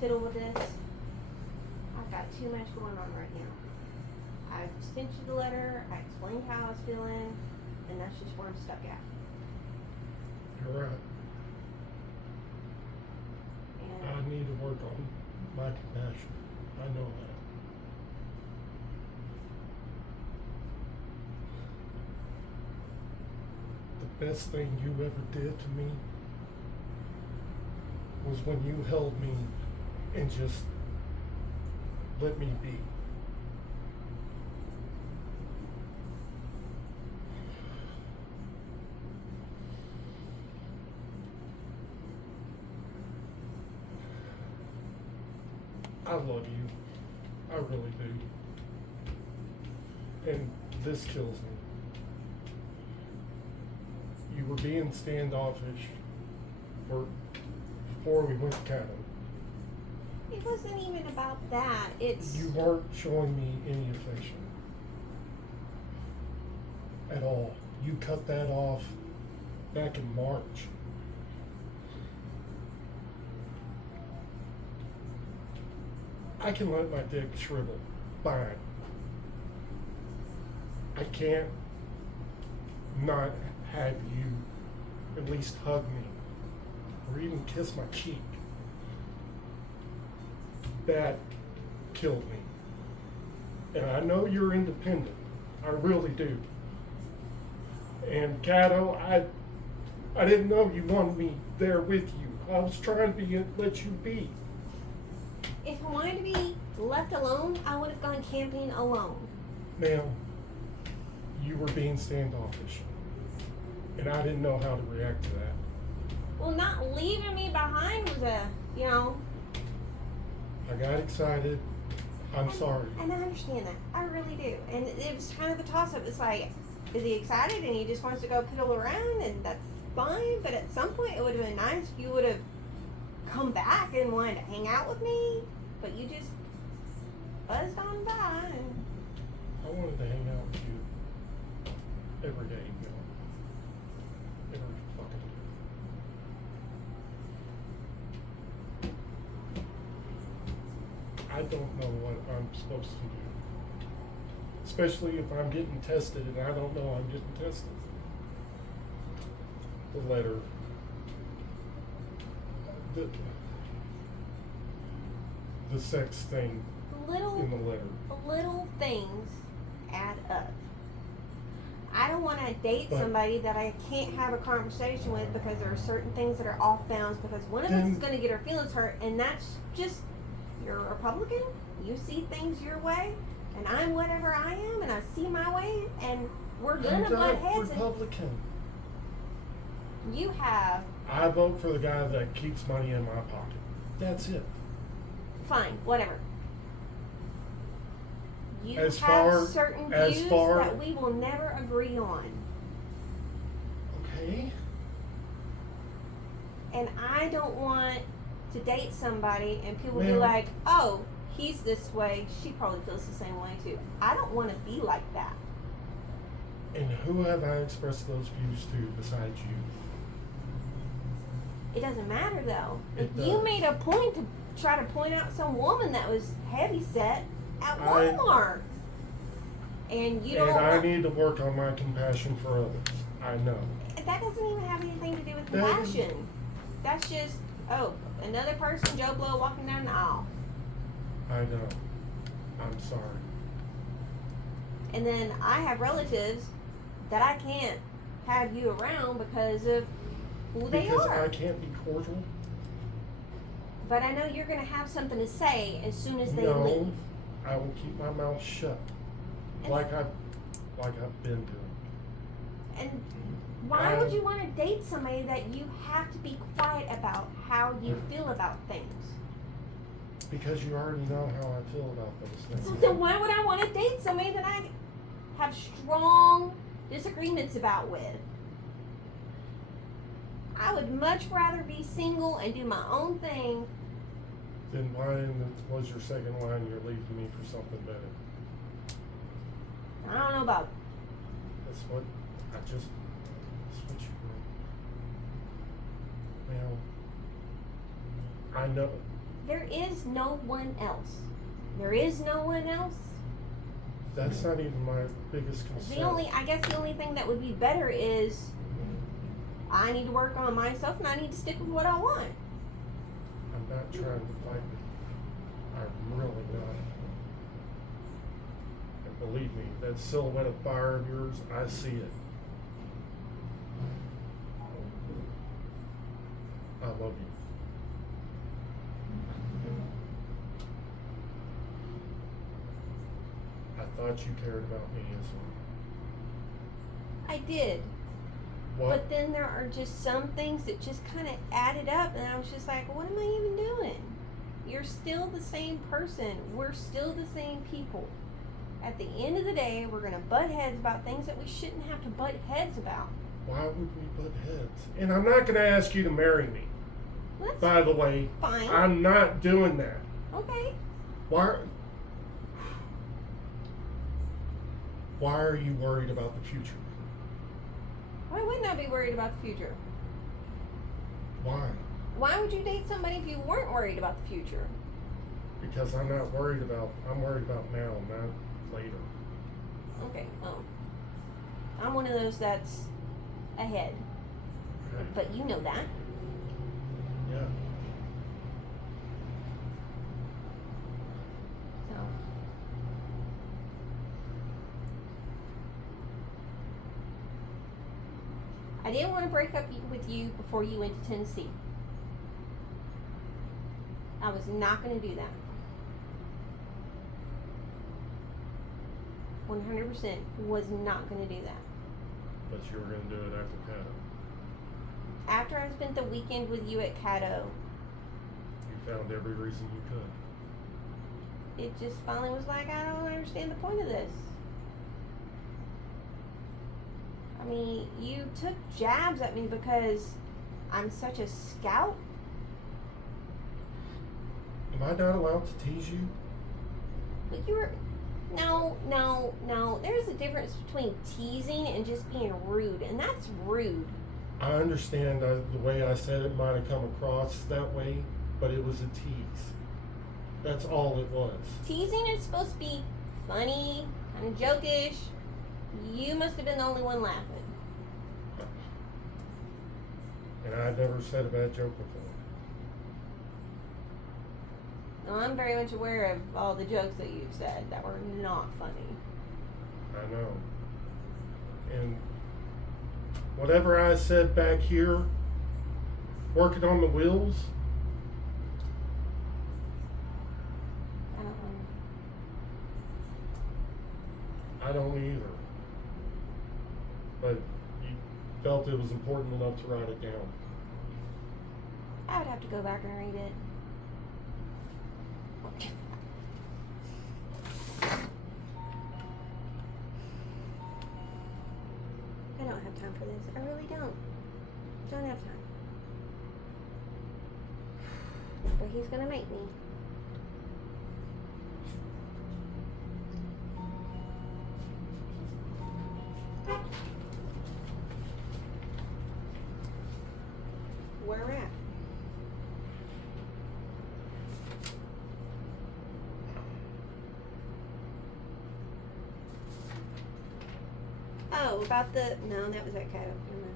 fiddle with this. I've got too much going on right now. I sent you the letter, I explained how I was feeling, and that's just where I'm stuck at. You're right. And I need to work on my compassion. I know that. The best thing you ever did to me was when you held me and just let me be. I love you. I really do. And this kills me. You were being standoffish before we went to cattle. it wasn't even about that. It's You weren't showing me any affection at all. You cut that off back in March. I can let my dick shrivel. Fine. I can't not have you at least hug me or even kiss my cheek. That killed me. And I know you're independent. I really do. And Cato, I didn't know you wanted me there with you. I was trying to let you be. if I wanted to be left alone, I would have gone camping alone. Now, you were being standoffish. And I didn't know how to react to that. Well, not leaving me behind was a, I got excited. I'm sorry. And I understand that. I really do. And it was kind of a toss-up. It's like, is he excited and he just wants to go piddle around, and that's fine. But at some point, it would have been nice if you would have come back and wanted to hang out with me. But you just buzzed on by. And I wanted to hang out with you every day, every fucking day. I don't know what I'm supposed to do. Especially if I'm getting tested and I don't know I'm getting tested. The letter. The sex thing in the letter. little things add up. I don't want to date But- somebody that I can't have a conversation with because there are certain things that are off bounds, because one of us is going to get her feelings hurt, and that's just, you're a Republican, you see things your way, and I'm whatever I am, and I see my way, and we're going to butt I'm heads. not Republican. And you have, I vote for the guy that keeps money in my pocket. That's it. fine, whatever. You As have far- certain as views far- that we will never agree on. Okay. And I don't want to date somebody and people be Ma'am. like, oh, he's this way, she probably feels the same way too. I don't want to be like that. And who have I expressed those views to besides you? It doesn't matter though. It If you does. made a point to try to point out some woman that was heavy set at I- Walmart, and you don't And I want, need to work on my compassion for others. I know. that doesn't even have anything to do with That is- compassion. That's just, oh, another person, Joe Blow, walking down the aisle. I know. I'm sorry. And then I have relatives that I can't have you around because of who they Because are. I can't be cordial. But I know you're going to have something to say as soon as they No, leave. I will keep my mouth shut. And, Like I've been doing. and why would you want to date somebody that you have to be quiet about how you feel about things? Because you already know how I feel about those So things. then why would I want to date somebody that I have strong disagreements about with? I would much rather be single and do my own thing. Then why was your second line you're leaving me for something better? I don't know about That's what you wrote. Well, I know There is no one else. There is no one else. That's not even my biggest concern. I guess the only thing that would be better is I need to work on myself and I need to stick with what I want. I'm not trying to fight it. I'm really not. And believe me, that silhouette of fire of yours, I see it. I love you. I thought you cared about me as well. I did. What? But then there are just some things that just kind of added up, and I was just like, what am I even doing? You're still the same person. We're still the same people. At the end of the day, we're going to butt heads about things that we shouldn't have to butt heads about. Why would we butt heads? And I'm not going to ask you to marry me. That's By the way, fine. I'm not doing that. Okay. Why are you worried about the future? Why wouldn't I be worried about the future? Why? Why would you date somebody if you weren't worried about the future? Because I'm worried about now, not later. Okay, I'm one of those that's ahead. Okay. But you know that. Yeah. So. I didn't want to break up with you before you went to Tennessee. I was not going to do that. 100% was not going to do that. But you were going to do it after Cato. After I spent the weekend with you at Cato, You found every reason you could. it just finally was like, I don't understand the point of this. I mean, you took jabs at me because I'm such a scout. Am I not allowed to tease you? But you were... No. There's a difference between teasing and just being rude, and that's rude. I understand the way I said it might have come across that way, but it was a tease. That's all it was. Teasing is supposed to be funny, kind of jokish. You must have been the only one laughing. And I never said a bad joke before. Now, I'm very much aware of all the jokes that you've said that were not funny. I know. And whatever I said back here, working on the wheels, I don't either. But you felt it was important enough to write it down. I would have to go back and read it. I don't have time for this. I really don't. Don't have time. But he's gonna make me. Where we're at. Oh, about the... No, that was at Cato. Never mind.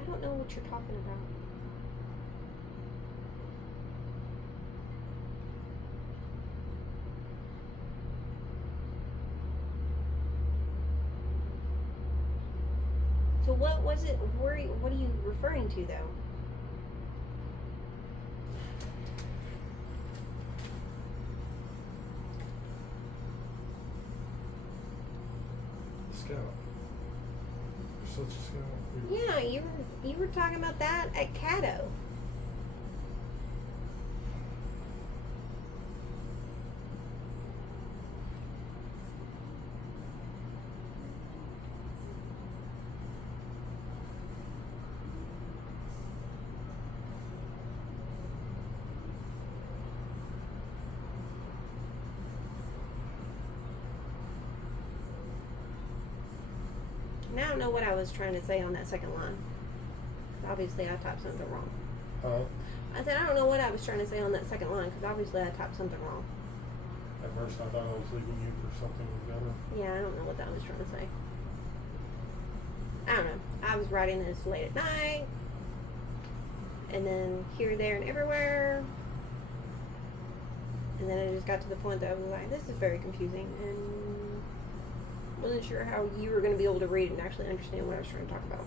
I don't know what you're talking about. So what was it? What are you referring to, though? Scout. You're such a scout. Yeah, you were talking about that at Cato. Now I don't know what I was trying to say on that second line. Obviously, I typed something wrong. Huh? I said I don't know what I was trying to say on that second line because obviously I typed something wrong. At first I thought I was leaving you for something better. Yeah, I don't know what that was trying to say. I don't know. I was writing this late at night, and then here, there, and everywhere. And then I just got to the point that I was like, this is very confusing, and wasn't sure how you were going to be able to read it and actually understand what I was trying to talk about.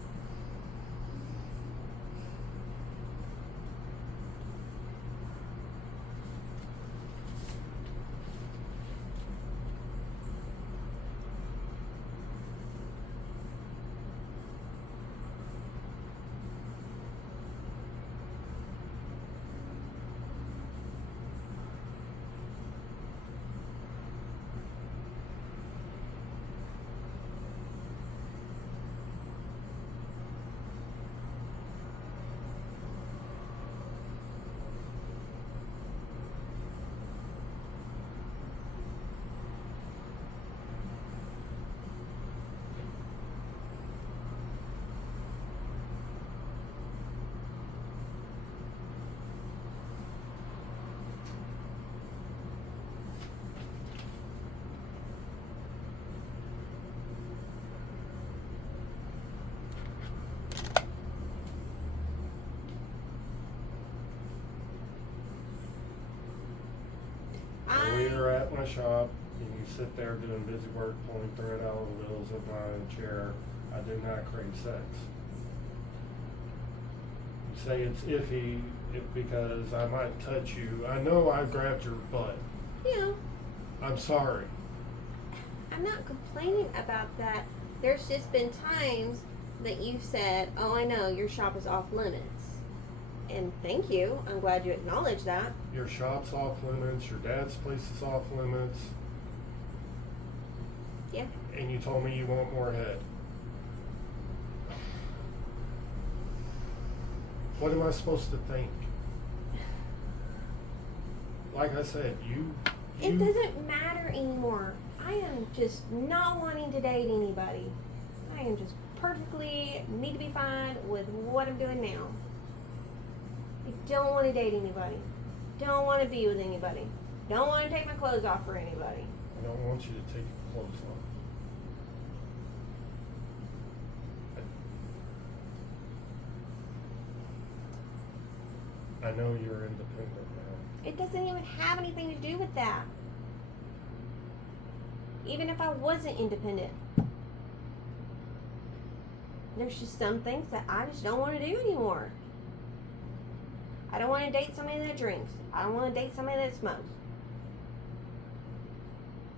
We were at my shop, and you sit there doing busy work, pulling thread out of the wheels of my chair. I do not crave sex. You say it's iffy because I might touch you. I know I grabbed your butt. Yeah. I'm sorry. I'm not complaining about that. There's just been times that you said, oh, I know, your shop is off limits. And thank you. I'm glad you acknowledged that. Your shop's off limits. Your dad's place is off limits. Yeah. And you told me you want more head. What am I supposed to think? Like I said, It doesn't matter anymore. I am just not wanting to date anybody. I am just perfectly need to be fine with what I'm doing now. I don't want to date anybody. Don't want to be with anybody. Don't want to take my clothes off for anybody. I don't want you to take your clothes off. I know you're independent now. It doesn't even have anything to do with that. Even if I wasn't independent. There's just some things that I just don't want to do anymore. I don't want to date somebody that drinks. I don't want to date somebody that smokes.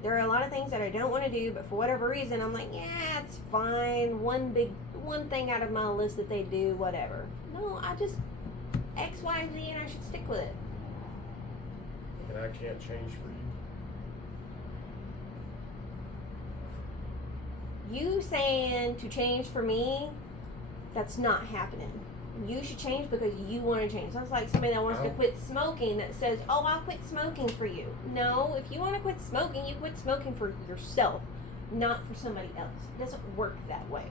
There are a lot of things that I don't want to do, but for whatever reason, I'm like, yeah, it's fine. One thing out of my list that they do, whatever. No, I just X, Y, and Z, and I should stick with it. And I can't change for you. You saying to change for me, that's not happening. You should change because you want to change. Sounds like somebody that wants to quit smoking that says, oh, I'll quit smoking for you. No, if you want to quit smoking, you quit smoking for yourself, not for somebody else. It doesn't work that way.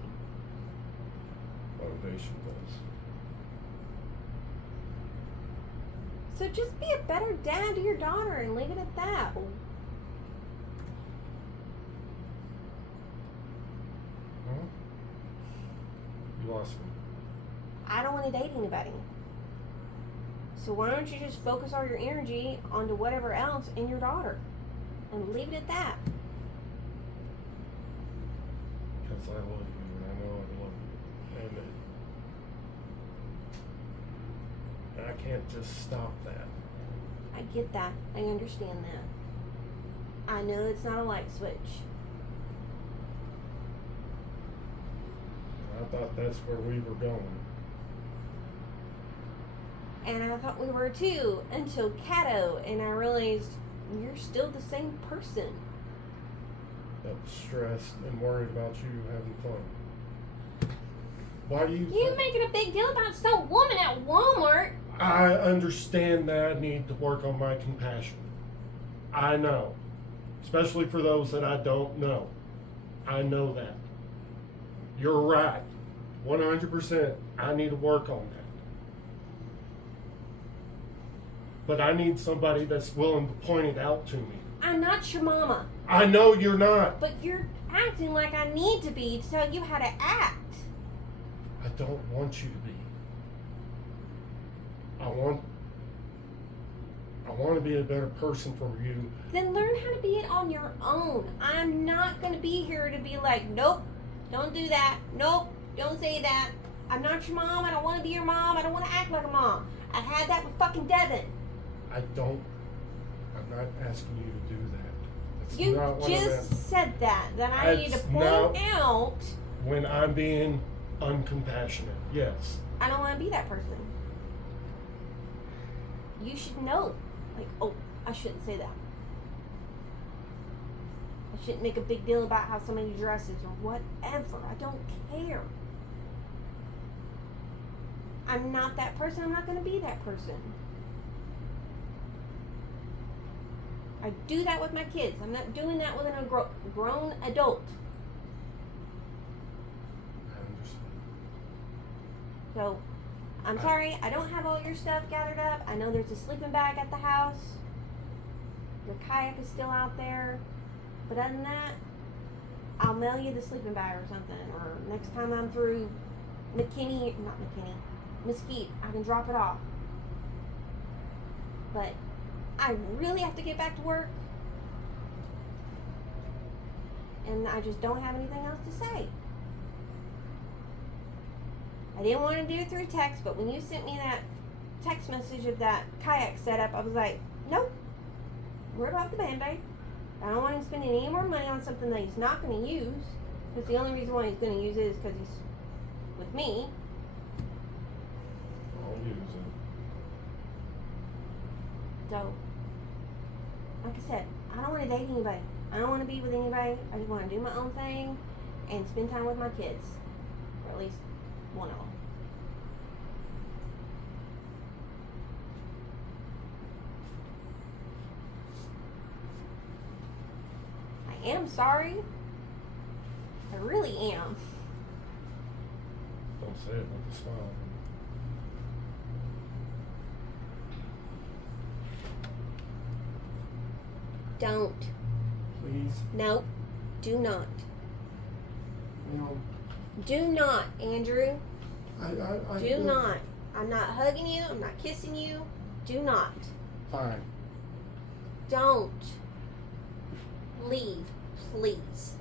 Motivation does. So just be a better dad to your daughter and leave it at that. Huh? You lost me. I don't want to date anybody. So why don't you just focus all your energy onto whatever else in your daughter and leave it at that? Because I love you, and I know I love you. And I can't just stop that. I get that. I understand that. I know it's not a light switch. I thought that's where we were going. And I thought we were too, until Cato, and I realized you're still the same person. That was stressed and worried about you having fun. Why do you You making a big deal about some woman at Walmart. I understand that I need to work on my compassion. I know. Especially for those that I don't know. I know that. You're right. 100%. I need to work on that. But I need somebody that's willing to point it out to me. I'm not your mama. I know you're not. But you're acting like I need to be to tell you how to act. I don't want you to be. I want to be a better person for you. Then learn how to be it on your own. I'm not going to be here to be like, nope, don't do that. Nope, don't say that. I'm not your mom. I don't want to be your mom. I don't want to act like a mom. I had that with fucking Devin. I'm not asking you to do that. That's You not what I'm just asking. said that I need to That's point not- out. When I'm being uncompassionate, yes. I don't want to be that person. You should know. Like, oh, I shouldn't say that. I shouldn't make a big deal about how somebody dresses or whatever. I don't care. I'm not that person. I'm not going to be that person. I do that with my kids. I'm not doing that with a grown adult. I understand. So, I'm sorry, I don't have all your stuff gathered up. I know there's a sleeping bag at the house. Your kayak is still out there. But other than that, I'll mail you the sleeping bag or something. Or next time I'm through Mesquite, I can drop it off. But I really have to get back to work. And I just don't have anything else to say. I didn't want to do it through text, but when you sent me that text message of that kayak setup, I was like, nope. Rip off the Band-Aid. I don't want him spending any more money on something that he's not going to use. Because the only reason why he's going to use it is because he's with me. I'll use it. So, like I said, I don't want to date anybody. I don't want to be with anybody. I just want to do my own thing and spend time with my kids. Or at least one of them. I am sorry. I really am. Don't say it with a smile. Don't. Please. No. Do not. No. Do not, Andrew. I Do not. I'm not hugging you. I'm not kissing you. Do not. Fine. Don't. Leave, please.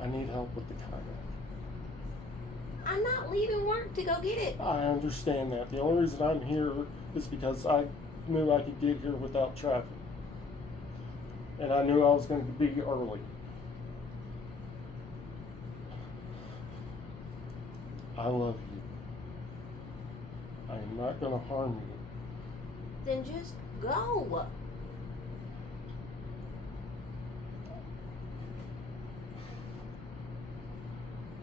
I need help with the kayak. I'm not leaving work to go get it. I understand that. The only reason I'm here is because I knew I could get here without traffic. And I knew I was going to be early. I love you. I am not going to harm you. Then just go.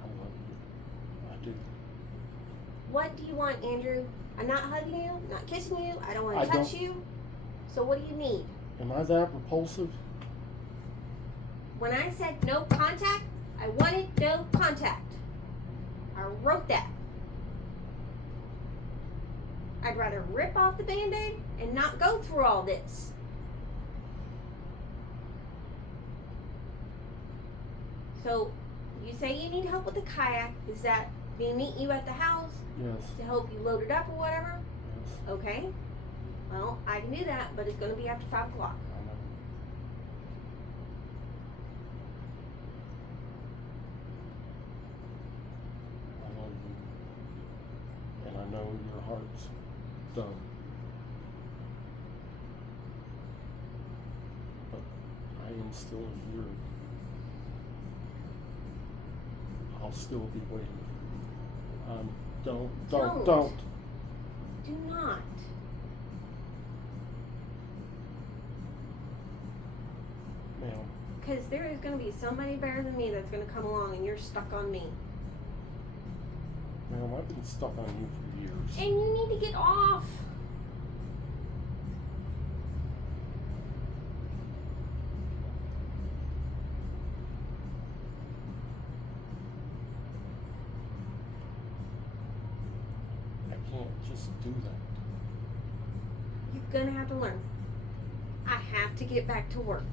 I love you. I do. What do you want, Andrew? I'm not hugging you, not kissing you. I don't want I to touch don't- you. So what do you need? Am I that repulsive? When I said no contact, I wanted no contact. I wrote that. I'd rather rip off the Band-Aid and not go through all this. So, you say you need help with the kayak. Is that me meet you at the house Yes. to help you load it up or whatever? Yes. Okay. Well, I can do that, but it's going to be after 5 o'clock. I know. I love you. And I know your heart's done. But I am still here. I'll still be waiting for you. Don't. Do not. Ma'am, Because there is going to be somebody better than me that's going to come along and you're stuck on me. ma'am, I've been stuck on you for years. And you need to get off. just do that. You're gonna have to learn. I have to get back to work.